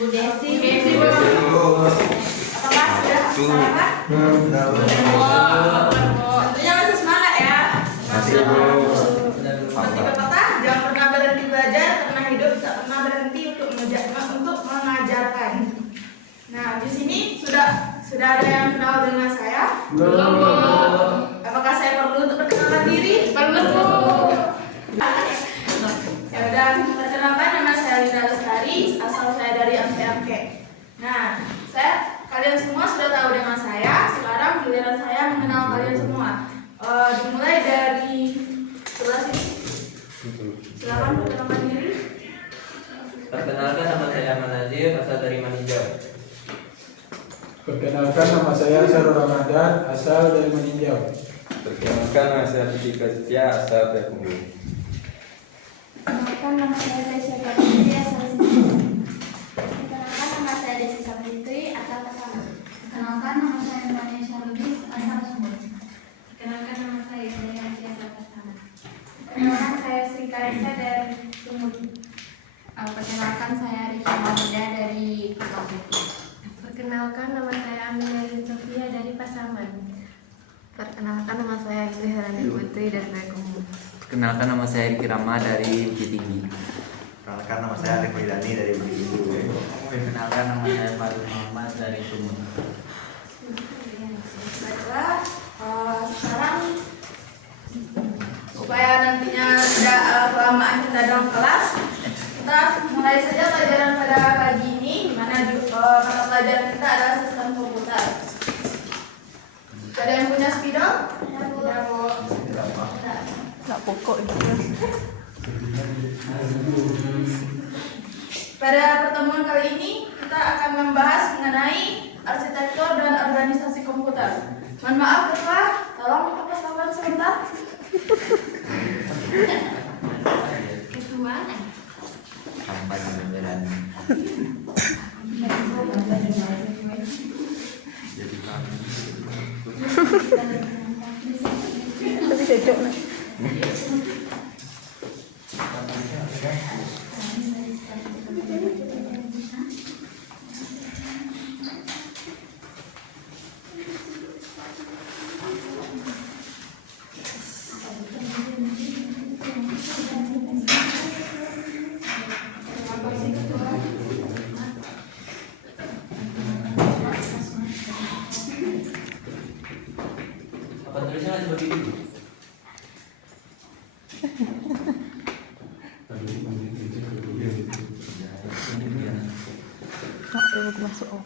Bu Desi. Apakah sudah sarapan? Tentunya masih semangat ya. Masih, Bu. Seperti pepatah, jangan pernah berhenti belajar karena hidup tak pernah berhenti untuk mengajarkan. Nah, di sini sudah ada yang kenal dengan saya? Belum. Apakah saya perlu untuk perkenalkan diri? Perlu. Ya udah, perkenalkan, nama saya Lina Lestari, asal saya dari Ampe. Nah, kalian semua sudah tahu dengan saya. Sekarang giliran saya mengenal kalian semua. Dimulai dari sebelah sini. Silakan perkenalkan diri. Perkenalkan, nama saya Manazir, asal dari Maninjau. Perkenalkan, nama saya Sarul Ramadan, asal dari Maninjau. Perkenalkan, nama saya Tika Setia, asal dari Kumbung. Perkenalkan, nama saya Desya Kapitri, asal Singapura. Perkenalkan, nama saya Desi Kapitri, asal Pasaman. Perkenalkan, nama saya Manisha Lubis, asal Sumber. Perkenalkan, nama saya Yudhaya Haji, asal Pasaman. Perkenalkan, saya Sri Karisa dari Sumur. Perkenalkan, saya Rika Mamuda dari Putri. Perkenalkan, nama saya Aminah Sofia dari Pasaman. Perkenalkan, nama saya Indri Herani Putri dari Payakumbuh. Perkenalkan, nama saya Riki Rama dari Bukit Tinggi. Perkenalkan, nama saya Arif Maidani dari Bukit Tinggi. Perkenalkan, nama saya Fadil Muhammad dari Sumut. Baiklah, sekarang supaya nantinya tidak kelamaan kita dalam kelas, kita mulai saja pelajaran pada pagi ini, di mana mata pelajaran kita adalah sistem komputer. Ada yang punya spidol? Ada, Bu. Nggak pokok itu. Pada pertemuan kali ini kita akan membahas mengenai arsitektur dan organisasi komputer. Mohon maaf Ketua, tolong hapus laporan sebentar. Ketua. Sampai pembelajaran. Tapi cocok nih. Apa tulisnya nggak seperti itu? Nggak perlu masuk. Oh.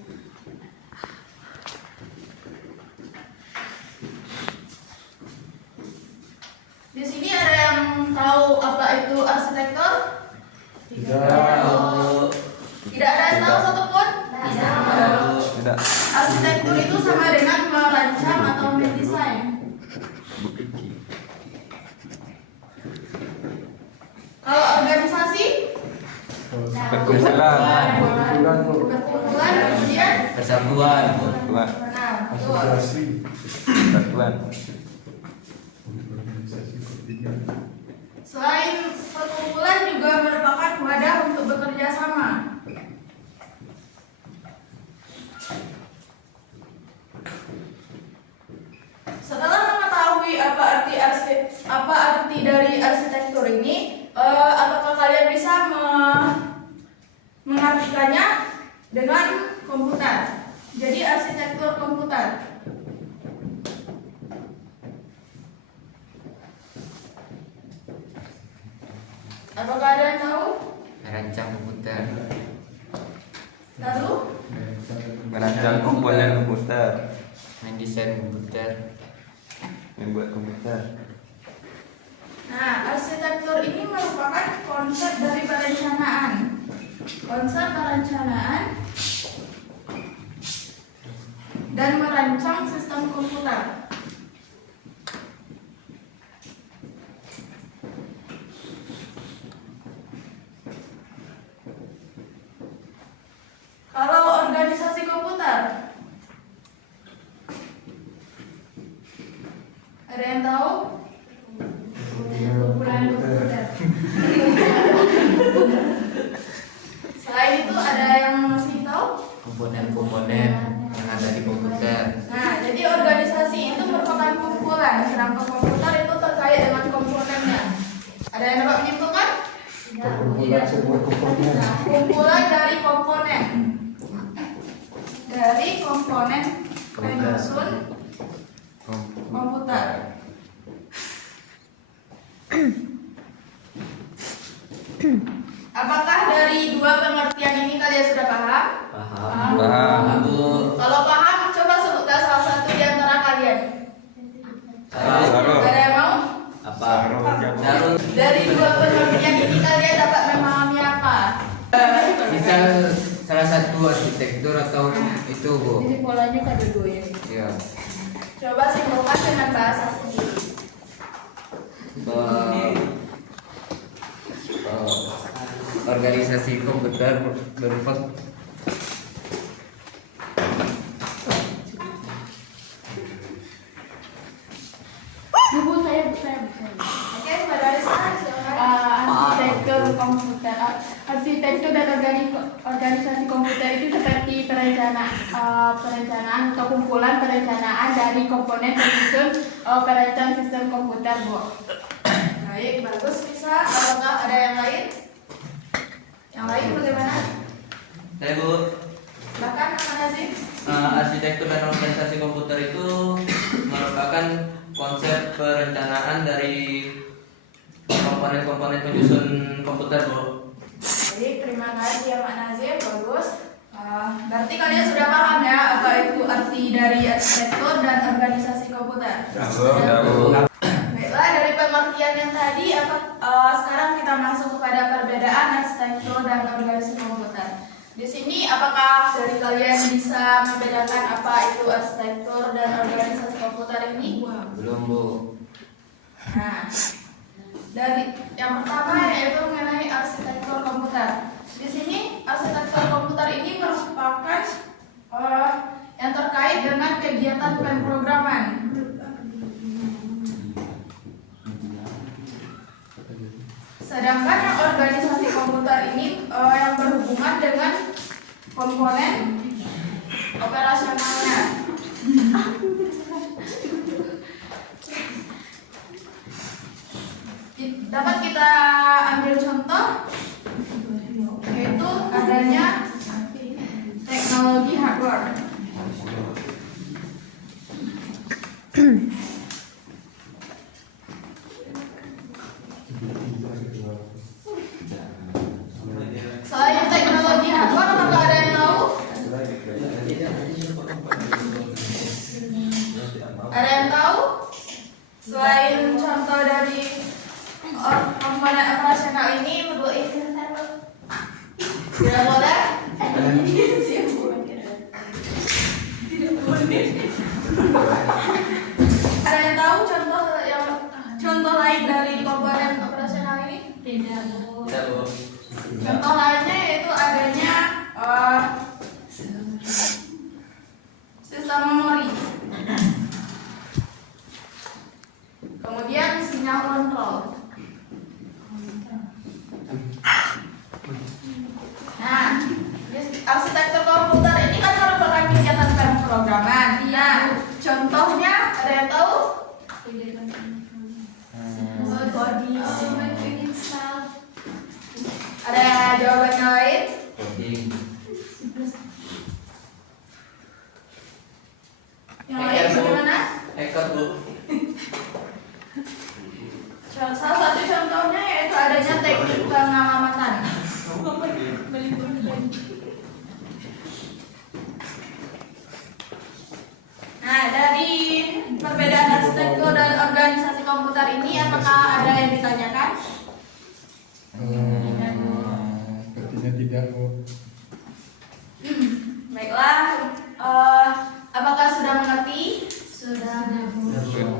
Di sini ada yang tahu apa itu arsitektur? Tidak. Tidak ada yang tahu satupun? Tidak. Arsitektur itu sama dengan merancang atau mendesain. Kalau organisasi, Perkumpulan. perkumpulan, kemudian, Persatuan. Perkumpulan. nah, betul. Asosiasi. Persatuan. Selain perkumpulan juga merupakan wadah untuk bekerja sama. Setelah mengetahui apa arti dari arsitektur ini, apakah kalian bisa mengartikannya dengan komputer? Jadi arsitektur komputer. Apakah ada yang tahu? Merancang komputer. Lalu, Merancang komponen komputer. Mendesain komputer. Membuat komputer. nah, arsitektur ini merupakan konsep dari perencanaan. Konsep perencanaan dan merancang sistem komputer. Kalau organisasi komputer, ada yang tahu? Kumpulan komputer. Selain itu ada yang masih komponen-komponen yang ada di komputer. Nah, jadi organisasi itu merupakan kumpulan, sedangkan komputer itu terkait dengan komponennya. Ada yang dapat menyimpulkan? Perkumpulan sebuah komponen. Kumpulan dari komponen. Dari komponen penyusun komputer. Apakah dari dua pengertian ini kalian sudah paham? Paham? Paham. Bu. Kalau paham, coba sebutkan salah satu di antara kalian. Sarung. Ada yang mau? Apa? Jarum. Dari dua pengertian ini kalian dapat memahami apa? Misal salah satu arsitektur atau itu Bu. Jadi polanya kan dua-duanya. Ya. Coba simpulkan dengan bahasa sendiri. Organisasi komputer berupa Bu, saya. Oke, Mbak Darisa, silakan. Arsitektur komputer, arsitektur dan organisasi komputer itu seperti perencanaan atau kumpulan perencanaan dari komponen penyusun perencanaan sistem komputer, Bu. Baik, bagus. Bisa, kalau nggak ada yang lain? Yang lain bagaimana? Saya Bu. Silakan, Mas Nazim. Arsitektur dan organisasi komputer itu merupakan konsep perencanaan dari komponen-komponen penyusun komputer, Bu. Baik, terima kasih ya Pak Nazim, bagus. Berarti kalian sudah paham ya apa itu arti dari arsitektur dan organisasi komputer. Baiklah, dari pengertian yang tadi, sekarang kita masuk kepada perbedaan arsitektur dan organisasi komputer. Di sini, apakah dari kalian bisa membedakan apa itu arsitektur dan organisasi komputer ini? belum Bu. Nah, dari yang pertama yaitu mengenai arsitektur komputer. Di sini arsitektur komputer ini merupakan yang terkait dengan kegiatan pemrograman. Sedangkan yang organisasi komputer ini yang berhubungan dengan komponen operasionalnya. Dapat kita ambil contoh, yaitu adanya teknologi hardware. Selain teknologi hardware, apakah ada yang tahu? Ada yang tahu? Selain contoh dari komponen operasional ini, tidak boleh? Ada yang tahu contoh lain dari komponen operasional ini? Tidak, Bu. Tidak, Bu. Contoh lainnya yaitu adanya sistem memori, kemudian sinyal kontrol. Nah, arsitektur komputer ini kan merupakan kegiatan pemrograman. Nah, contohnya ada yang tahu? Ada jawabannya lain? Coding. Yang lain bagaimana? Hacker, Bu. Salah satu contohnya yaitu adanya teknik pengamatan. Nah, dari perbedaan arsitektur dan organisasi komputer ini, apakah ada yang ditanyakan? Sepertinya tidak, Bu. Baiklah, apakah sudah mengerti? Sudah, Bu.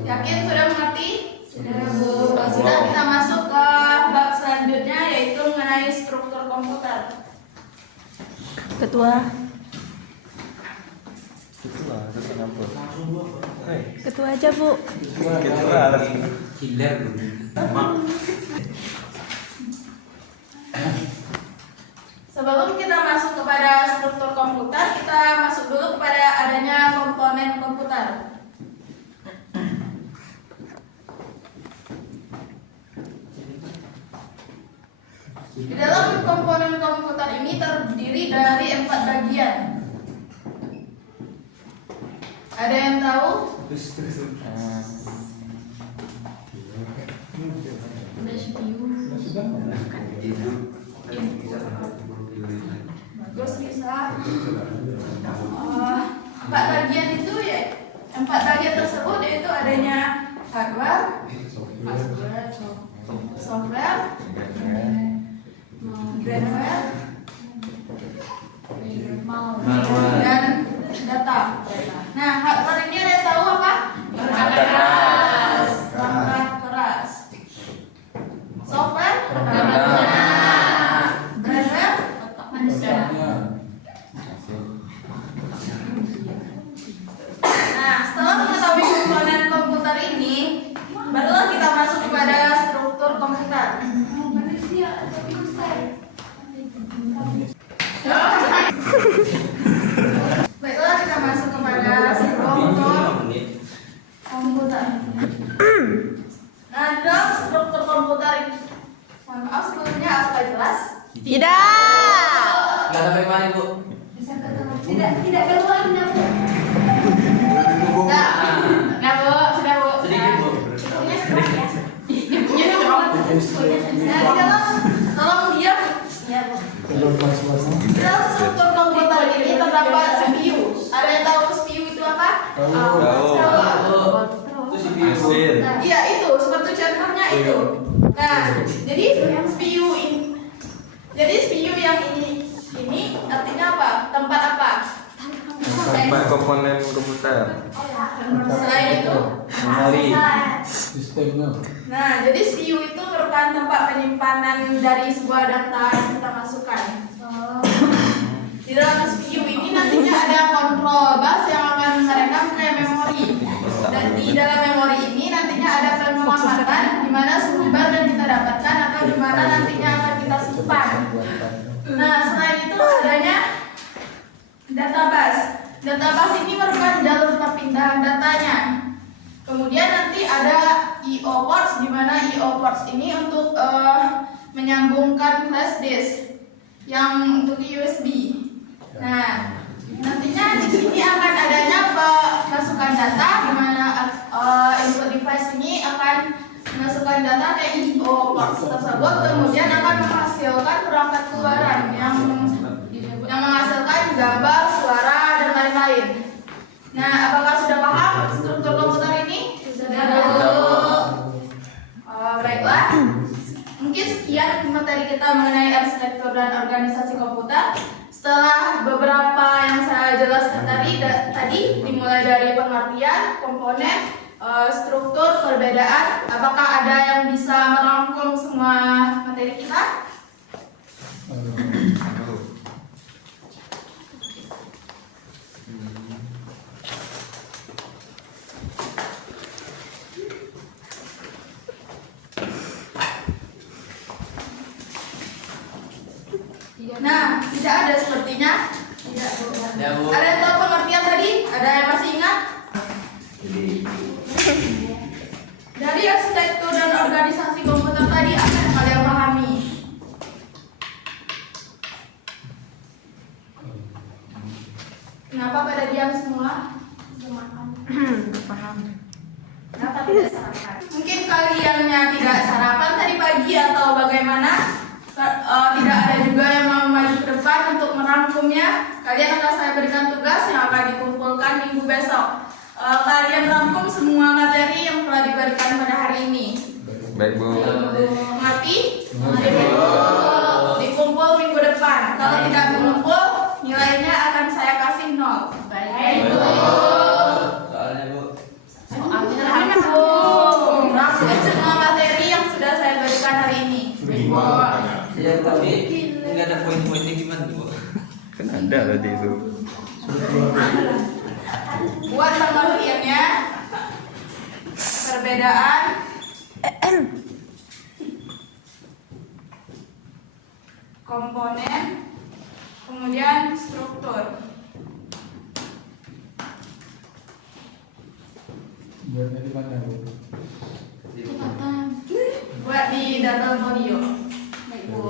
Yakin sudah mengerti? Sudah, Bu. Sudah, kita masuk ke bab selanjutnya yaitu mengenai struktur komputer. Ketua. Ketua, terus kenapa? Ketua aja Bu. Ketua harus Killer Bu. Sebelum kita masuk kepada struktur komputer, kita masuk dulu kepada adanya komponen komputer. Di dalam komponen komputer ini terdiri dari 4 bagian. Ada yang tahu? Bagus, bisa. 4 bagian itu ya, 4 bagian tersebut yaitu adanya hardware, software, firmware, dan data. Nah, hardware ini ada yang tahu apa? Perangkat keras. Software? Firmware? Manusia. Nah, setelah mengetahui komponen komputer ini, barulah kita masuk kepada struktur komputer. Baiklah, kita masuk kepada struktur komputer. Nah, dalam struktur komputer ini, mohon maaf sebelumnya apa jelas? Tidak. Nggak sampai mana Bu? Tidak keluar Bu. Nah, Bu, sudah Bu. Sedikit Bu. Punya seberapa ya? Punya seberapa? Nah, di dalam, tolong diam. Ya, Bu. Dalam struktur komputer ini terdapat CPU. Ada yang tahu CPU itu apa? Itu CPU. Mesin. Iya, itu seperti contohnya itu. Nah, jadi CPU yang ini artinya apa? Tempat apa? Tempat komponen komputer. Selain itu, Memori. Sistemnya. nah, jadi CPU itu merupakan tempat penyimpanan dari sebuah data yang kita masukkan. Di dalam CPU ini nantinya ada kontrol bus yang akan merekam ke memori. Dan di dalam memori ini nantinya ada penyelamatan di mana sumber yang kita dapatkan atau di mana nantinya akan kita simpan. Nah, selain itu adanya database. Database ini merupakan jalur perpindahan datanya. Kemudian nanti ada I/O ports, di mana I/O ports ini untuk menyambungkan flash disk yang untuk USB. Nah, nantinya di sini akan adanya pemasukan data, di mana input device ini akan memasukkan data ke I/O ports tersebut, kemudian akan menghasilkan perangkat keluaran yang menghasilkan gambar, suara, dan lain-lain. Nah, apakah sudah paham struktur komputer ini? Sudah. Baiklah. Mungkin sekian materi kita mengenai arsitektur dan organisasi komputer. Setelah beberapa yang saya jelaskan tadi dimulai dari pengertian, komponen, struktur, perbedaan, apakah ada yang bisa merangkum semua materi kita? Nah, tidak ada sepertinya. Tidak, Bu. Ya, Bu. Ada yang tahu pengertian tadi? Ada yang masih ingat? Dari arsitektur dan organisasi komputer tadi, apa yang kalian pahami? Kenapa pada diam semua? Paham. Kenapa tidak sarapan? Mungkin kaliannya tidak sarapan tadi pagi atau bagaimana? Tidak ada juga yang mau maju ke depan untuk merangkumnya. Kalian akan saya berikan tugas yang akan dikumpulkan minggu besok. Kalian rangkum semua materi yang telah diberikan pada hari ini. Baik Bu. Mengerti? Dikumpul minggu depan. Kalau tidak mengumpul, nilainya akan saya kasih 0. Baik, Bu. Soalnya Bu. Rangkum semua materi yang sudah saya berikan hari ini. Ya, tapi nggak ada poin-poinnya gimana Bu? Kan ada tadi itu. Buat pengertiannya, perbedaan komponen Kemudian struktur. Buatnya di mana, Bu? Buat di double folio. Baik, Bu.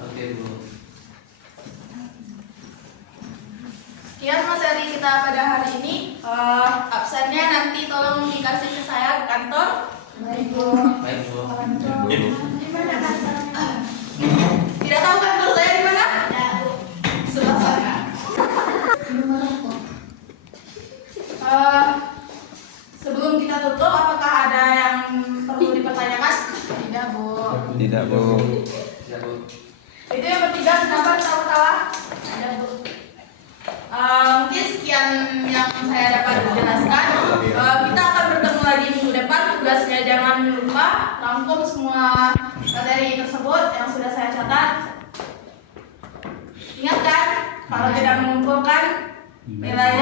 Oke, Bu. Sekian materi kita pada hari ini. Absennya nanti tolong dikasih ke saya ke kantor. Baik, Bu. Baik, Bu. Di mana kantornya? Tidak tahu kantor saya di mana? Ada, Bu. Sebelah sana. Di Maroko. Sebelum kita tutup, apakah ada yang perlu dipertanyakan? Tidak, Bu. Tidak, Bu. Ya, Bu. Itu yang bertiga, kenapa ketawa-tawa? Ada, Bu. Mungkin sekian yang saya dapat jelaskan. Kita akan bertemu lagi minggu depan. Tugasnya jangan lupa rangkum semua materi tersebut yang sudah saya catat. Ingatkan, kalau tidak mengumpulkan nilai